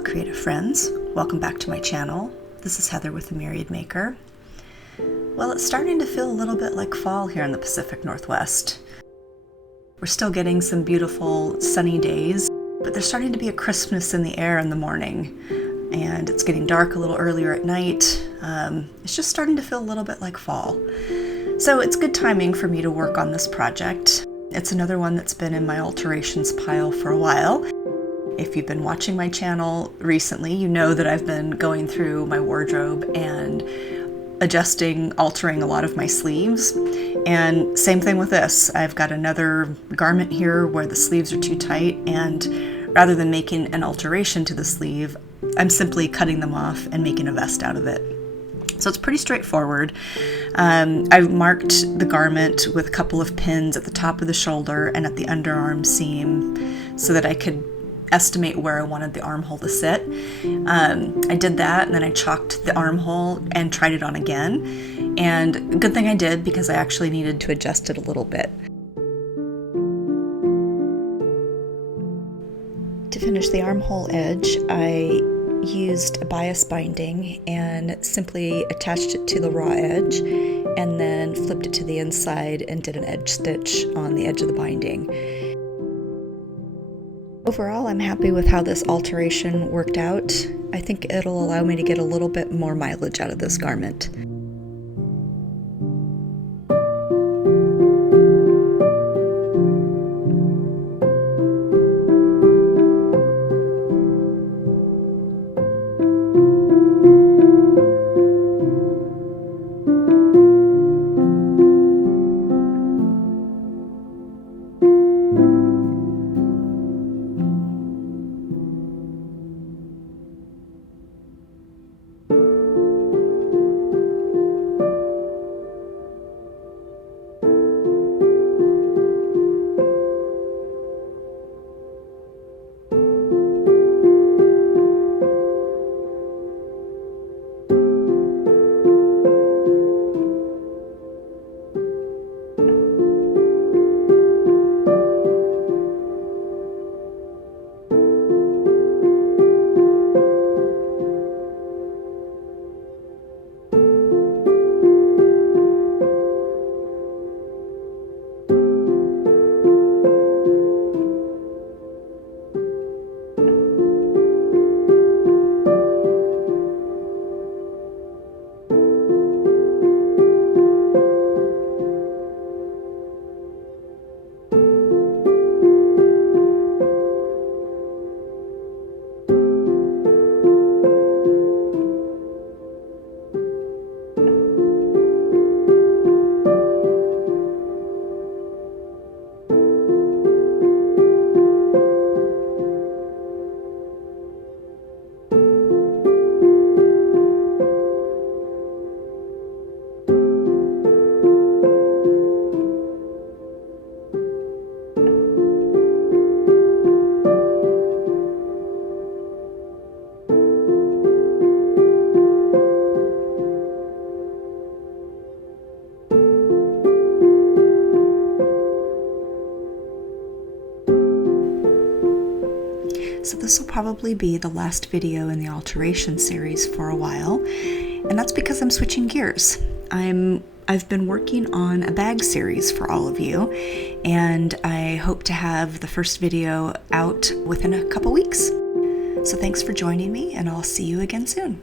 Hello creative friends, welcome back to my channel. This is Heather with the Myriad Maker. Well, it's starting to feel a little bit like fall here in the Pacific Northwest. We're still getting some beautiful sunny days, but there's starting to be a crispness in the air in the morning, and it's getting dark a little earlier at night. It's just starting to feel a little bit like fall. So it's good timing for me to work on this project. It's another one that's been in my alterations pile for a while. If you've been watching my channel recently, you know that I've been going through my wardrobe and adjusting, altering a lot of my sleeves. And same thing with this. I've got another garment here where the sleeves are too tight, and rather than making an alteration to the sleeve, I'm simply cutting them off and making a vest out of it. So it's pretty straightforward. I've marked the garment with a couple of pins at the top of the shoulder and at the underarm seam so that I could estimate where I wanted the armhole to sit. I did that, and then I chalked the armhole and tried it on again. And good thing I did, because I actually needed to adjust it a little bit. To finish the armhole edge, I used a bias binding and simply attached it to the raw edge and then flipped it to the inside and did an edge stitch on the edge of the binding. Overall, I'm happy with how this alteration worked out. I think it'll allow me to get a little bit more mileage out of this garment. So this will probably be the last video in the alteration series for a while, and that's because I'm switching gears. I've been working on a bag series for all of you, and I hope to have the first video out within a couple weeks. So thanks for joining me, and I'll see you again soon.